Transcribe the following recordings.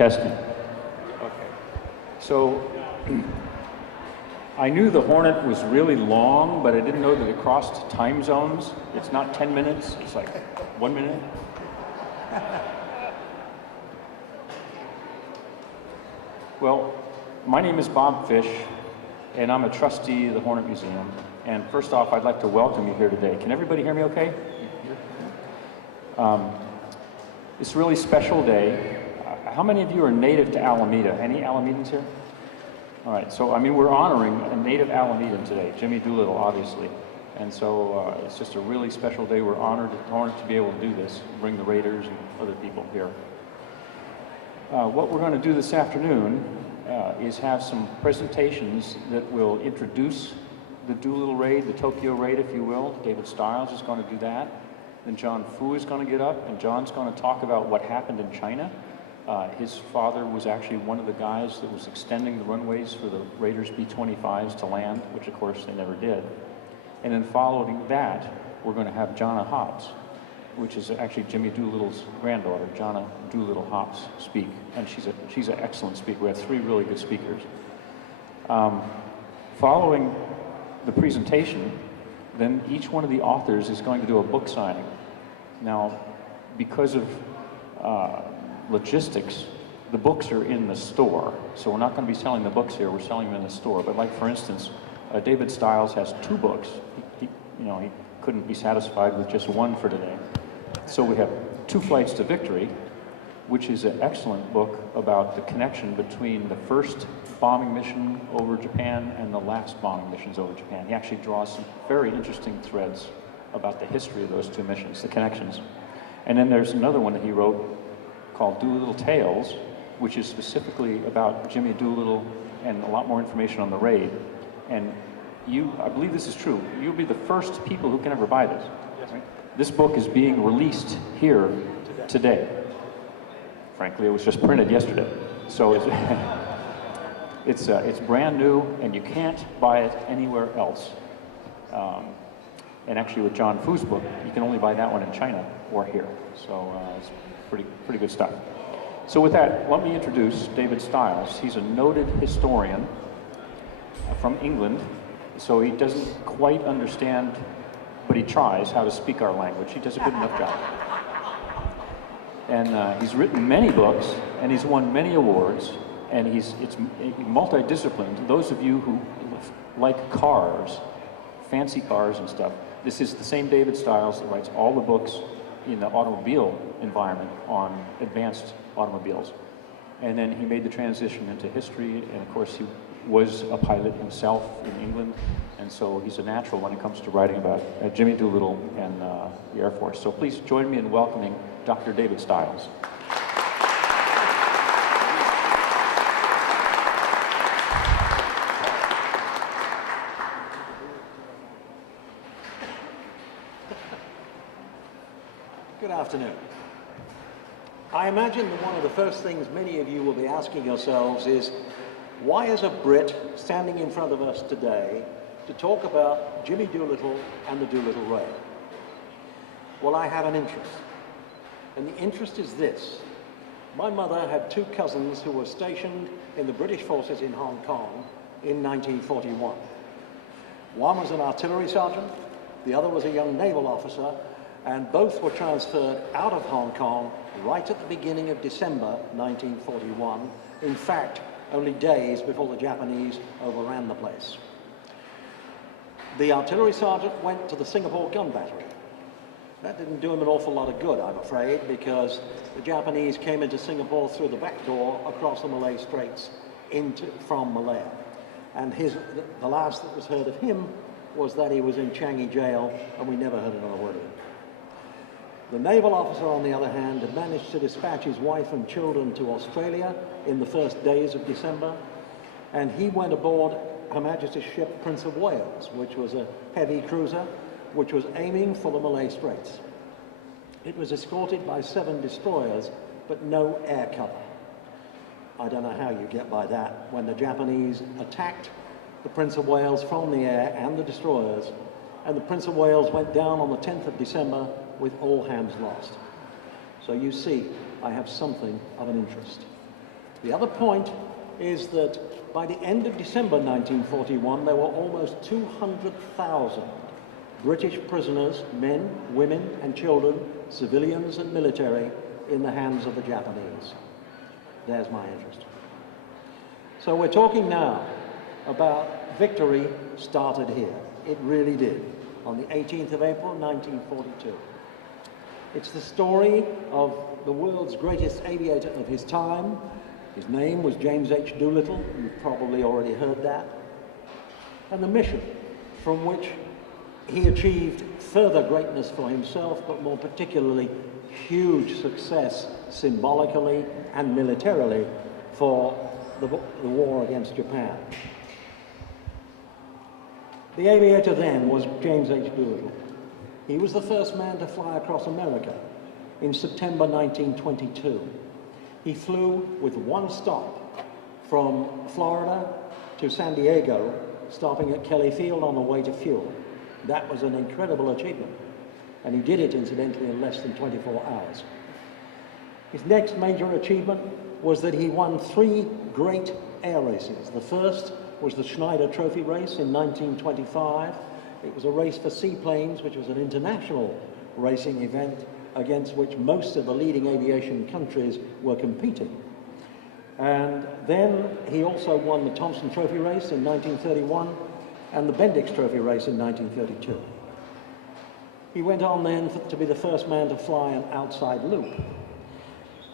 Testing. Okay. So I knew the Hornet was really long, but I didn't know that it crossed time zones. It's not 10 minutes, it's like 1 minute. Well, my name is Bob Fish, and I'm a trustee of the Hornet Museum. And first off, I'd like to welcome you here today. Can everybody hear me okay? It's a really special day. How many of you are native to Alameda? Any Alamedans here? All right, so I mean, we're honoring a native Alamedan today, Jimmy Doolittle, obviously. And so it's just a really special day. We're honored to be able to do this, bring the Raiders and other people here. What we're going to do this afternoon is have some presentations that will introduce the Doolittle Raid, the Tokyo Raid, if you will. David Stiles is going to do that. Then John Fu is going to get up, and John's going to talk about what happened in China. His father was actually one of the guys that was extending the runways for the Raiders pt1as to land, which of course they never did. And then following that, we're going to have Jonna Hobbs, which is actually Jimmy Doolittle's granddaughter, Jonna Doolittle Hobbs, speak. And she's an excellent speaker. We have 3 really good speakers. Following the presentation, then each one of the authors is going to do a book signing. Now, because of logistics, the books are in the store, so we're not going to be selling the books here. We're selling them in the store. But like, for instance, David Stiles has 2 books. He couldn't be satisfied with just one for today. So we have 2 Flights to Victory, which is an excellent book about the connection between the first bombing mission over Japan and the last bombing missions over Japan. He actually draws some very interesting threads about the history of those 2 missions, the connections. And then there's another one that he wrote called Doolittle Tales, which is specifically about Jimmy Doolittle and a lot more information on the raid. And I believe this is true, you'll be the first people who can ever buy this. Yes. Right? This book is being released here today. Frankly, it was just printed yesterday. So it's brand new, and you can't buy it anywhere else. And actually with John Fu's book, you can only buy that one in China or here. So it's pretty good stuff. So with that, let me introduce David Stiles. He's a noted historian from England, so he doesn't quite understand, but he tries how to speak our language. He does a good enough job. And he's written many books, and he's won many awards, and it's multidisciplined. Those of you who like cars, fancy cars and stuff, this is the same David Stiles that writes all the books in the automobile environment on advanced automobiles. And then he made the transition into history, and of course he was a pilot himself in England, and so he's a natural when it comes to writing about Jimmy Doolittle and the Air Force. So please join me in welcoming Dr. David Stiles. Good afternoon. I imagine that one of the first things many of you will be asking yourselves is, why is a Brit standing in front of us today to talk about Jimmy Doolittle and the Doolittle Raid? Well, I have an interest. And the interest is this. My mother had 2 cousins who were stationed in the British forces in Hong Kong in 1941. One was an artillery sergeant, the other was a young naval officer, and both were transferred out of Hong Kong right at the beginning of December 1941. In fact, only days before the Japanese overran the place. The artillery sergeant went to the Singapore gun battery. That didn't do him an awful lot of good, I'm afraid, because the Japanese came into Singapore through the back door across the Malay Straits from Malaya. And the last that was heard of him was that he was in Changi jail, and we never heard another word of him. The naval officer, on the other hand, had managed to dispatch his wife and children to Australia in the first days of December, and he went aboard Her Majesty's ship Prince of Wales, which was a heavy cruiser, which was aiming for the Malay Straits. It was escorted by 7 destroyers, but no air cover. I don't know how you get by that when the Japanese attacked the Prince of Wales from the air and the destroyers, and the Prince of Wales went down on the 10th of December with all hands lost. So you see, I have something of an interest. The other point is that by the end of December 1941, there were almost 200,000 British prisoners, men, women, and children, civilians and military, in the hands of the Japanese. There's my interest. So we're talking now about victory started here. It really did, on the 18th of April, 1942. It's the story of the world's greatest aviator of his time. His name was James H. Doolittle. You've probably already heard that. And the mission from which he achieved further greatness for himself, but more particularly huge success symbolically and militarily for the war against Japan. The aviator then was James H. Doolittle. He was the first man to fly across America in September 1922. He flew with one stop from Florida to San Diego, stopping at Kelly Field on the way to fuel. That was an incredible achievement, and he did it, incidentally, in less than 24 hours. His next major achievement was that he won 3 great air races. The first was the Schneider Trophy race in 1925. It was a race for seaplanes, which was an international racing event against which most of the leading aviation countries were competing. And then he also won the Thompson Trophy race in 1931 and the Bendix Trophy race in 1932. He went on then to be the first man to fly an outside loop.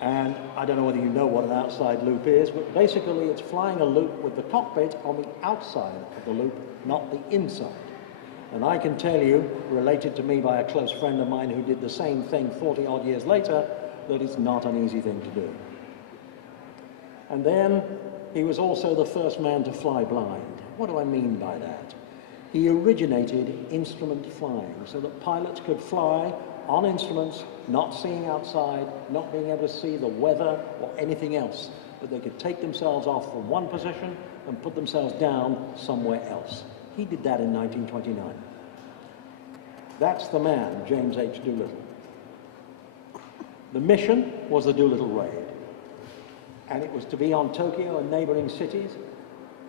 And I don't know whether you know what an outside loop is, but basically it's flying a loop with the cockpit on the outside of the loop, not the inside. And I can tell you, related to me by a close friend of mine who did the same thing 40-odd years later, that it's not an easy thing to do. And then he was also the first man to fly blind. What do I mean by that? He originated instrument flying so that pilots could fly on instruments, not seeing outside, not being able to see the weather or anything else, but they could take themselves off from one position and put themselves down somewhere else. He did that in 1929. That's the man, James H. Doolittle. The mission was the Doolittle Raid, and it was to be on Tokyo and neighboring cities.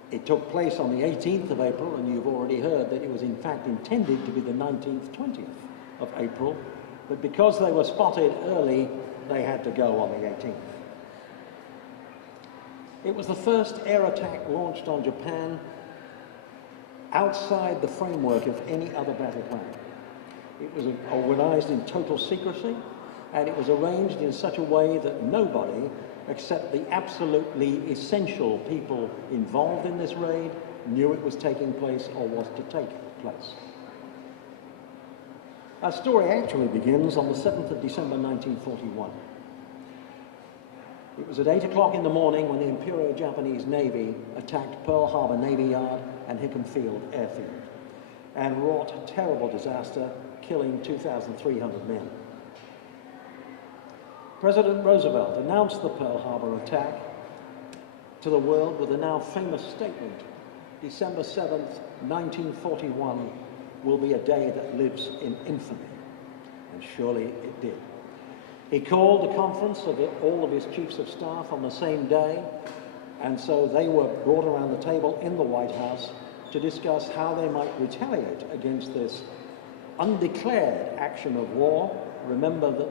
It took place on the 18th of April, and you've already heard that it was in fact intended to be the 19th, 20th of April, but because they were spotted early, they had to go on the 18th. It was the first air attack launched on Japan outside the framework of any other battle plan. It was organized in total secrecy, and it was arranged in such a way that nobody, except the absolutely essential people involved in this raid, knew it was taking place or was to take place. Our story actually begins on the 7th of December 1941. It was at 8 o'clock in the morning when the Imperial Japanese Navy attacked Pearl Harbor Navy Yard and Hickam Field Airfield and wrought terrible disaster, killing 2,300 men. President Roosevelt announced the Pearl Harbor attack to the world with a now famous statement: December 7th, 1941 will be a day that lives in infamy. And surely it did. He called a conference of all of his chiefs of staff on the same day, and so they were brought around the table in the White House to discuss how they might retaliate against this undeclared action of war. Remember that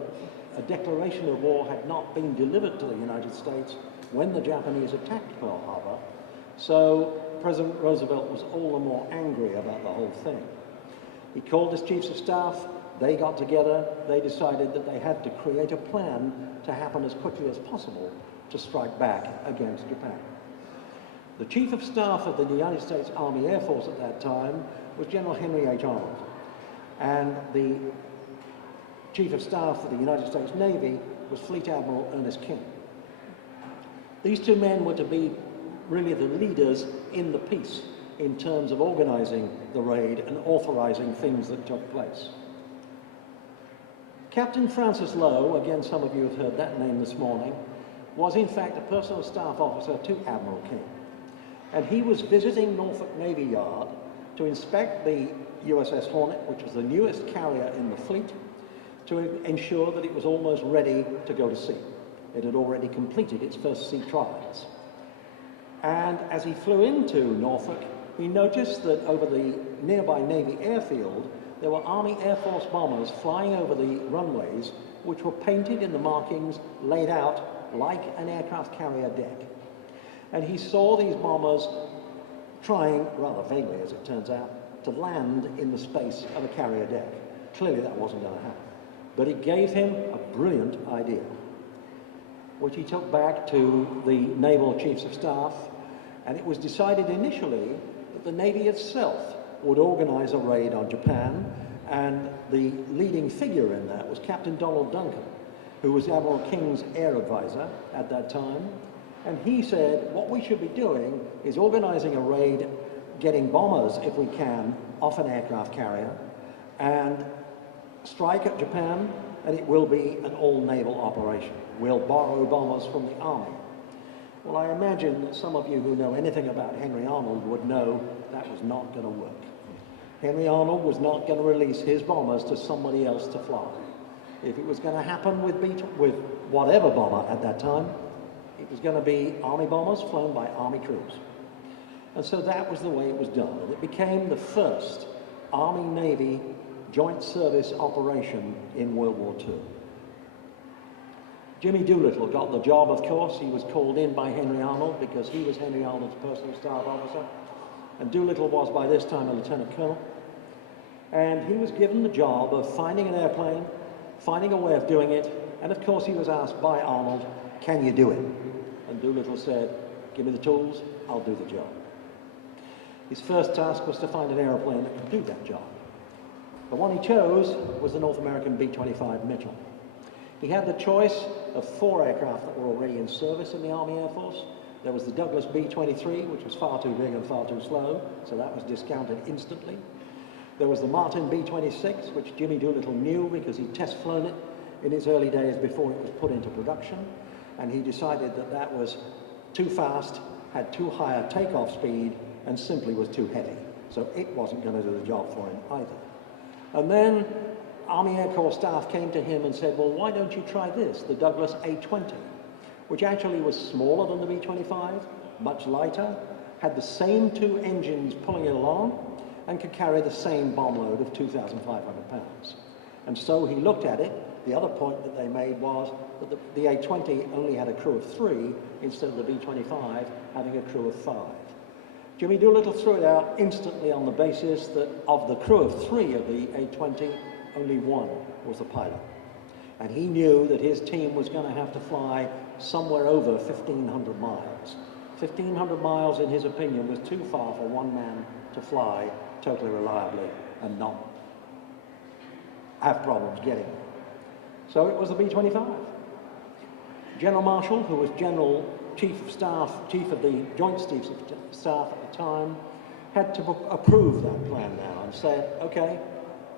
a declaration of war had not been delivered to the United States when the Japanese attacked Pearl Harbor, so President Roosevelt was all the more angry about the whole thing. He called his chiefs of staff, they got together, they decided that they had to create a plan to happen as quickly as possible to strike back against Japan. The Chief of Staff of the United States Army Air Force at that time was General Henry H. Arnold, and the Chief of Staff of the United States Navy was Fleet Admiral Ernest King. These two men were to be really the leaders in the piece in terms of organizing the raid and authorizing things that took place. Captain Francis Lowe, again some of you have heard that name this morning, was in fact a personal staff officer to Admiral King. And he was visiting Norfolk Navy Yard to inspect the USS Hornet, which was the newest carrier in the fleet, to ensure that it was almost ready to go to sea. It had already completed its first sea trials. And as he flew into Norfolk, he noticed that over the nearby Navy airfield, there were Army Air Force bombers flying over the runways, which were painted in the markings laid out like an aircraft carrier deck. And he saw these bombers trying, rather vainly as it turns out, to land in the space of a carrier deck. Clearly that wasn't going to happen. But it gave him a brilliant idea, which he took back to the Naval Chiefs of Staff, and it was decided initially that the Navy itself would organize a raid on Japan, and the leading figure in that was Captain Donald Duncan, who was Admiral King's air advisor at that time. And he said, what we should be doing is organizing a raid, getting bombers, if we can, off an aircraft carrier, and strike at Japan, and it will be an all-naval operation. We'll borrow bombers from the Army. Well, I imagine that some of you who know anything about Henry Arnold would know that was not going to work. Henry Arnold was not going to release his bombers to somebody else to fly. If it was going to happen with whatever bomber at that time, it was going to be Army bombers flown by Army crews. And so that was the way it was done. And it became the first Army-Navy joint service operation in World War II. Jimmy Doolittle got the job, of course. He was called in by Henry Arnold because he was Henry Arnold's personal staff officer. And Doolittle was by this time a lieutenant colonel. And he was given the job of finding an airplane, finding a way of doing it, and of course he was asked by Arnold, can you do it? And Doolittle said, give me the tools, I'll do the job. His first task was to find an airplane that could do that job. The one he chose was the North American B-25 Mitchell. He had the choice of 4 aircraft that were already in service in the Army Air Force. There was the Douglas B-23, which was far too big and far too slow, so that was discounted instantly. There was the Martin B-26, which Jimmy Doolittle knew because he'd test flown it in his early days before it was put into production, and he decided that that was too fast, had too high a takeoff speed, and simply was too heavy. So it wasn't going to do the job for him either. And then Army Air Corps staff came to him and said, well, why don't you try this, the Douglas A-20, which actually was smaller than the B-25, much lighter, had the same 2 engines pulling it along, and could carry the same bomb load of 2,500 pounds. And so he looked at it. The other point that they made was that the A-20 only had a crew of 3 instead of the B-25 having a crew of 5. Jimmy Doolittle threw it out instantly on the basis that of the crew of 3 of the A-20, only 1 was the pilot. And he knew that his team was going to have to fly somewhere over 1,500 miles. 1,500 miles, in his opinion, was too far for one man to fly totally reliably and not have problems getting it. So it was the B-25. General Marshall, who was General Chief of Staff, Chief of the Joint Chiefs of Staff at the time, had to approve that plan now and said, okay,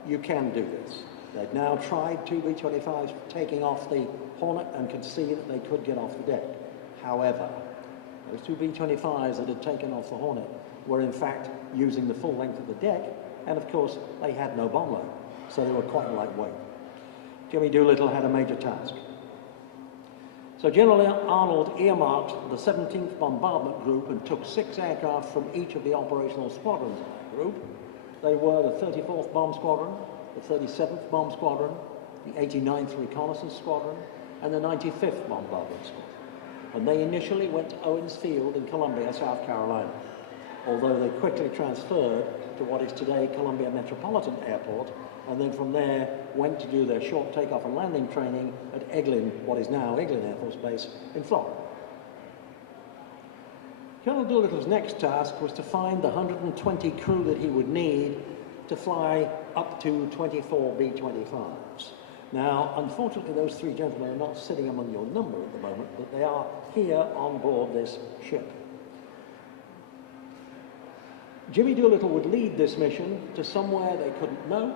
you can do this. They'd now tried 2 B-25s taking off the Hornet and could see that they could get off the deck. However, those 2 B-25s that had taken off the Hornet were in fact using the full length of the deck, and of course they had no bomb load, so they were quite lightweight. Jimmy Doolittle had a major task. So General Arnold earmarked the 17th Bombardment Group and took 6 aircraft from each of the operational squadrons of that group. They were the 34th Bomb Squadron, the 37th Bomb Squadron, the 89th Reconnaissance Squadron, and the 95th Bombardment Squadron. And they initially went to Owens Field in Columbia, South Carolina, although they quickly transferred to what is today Columbia Metropolitan Airport, and then from there went to do their short takeoff and landing training at Eglin, what is now Eglin Air Force Base in Florida. Colonel Doolittle's next task was to find the 120 crew that he would need to fly up to 24 B-25s. Now, unfortunately, those 3 gentlemen are not sitting among your number at the moment, but they are here on board this ship. Jimmy Doolittle would lead this mission to somewhere they couldn't know,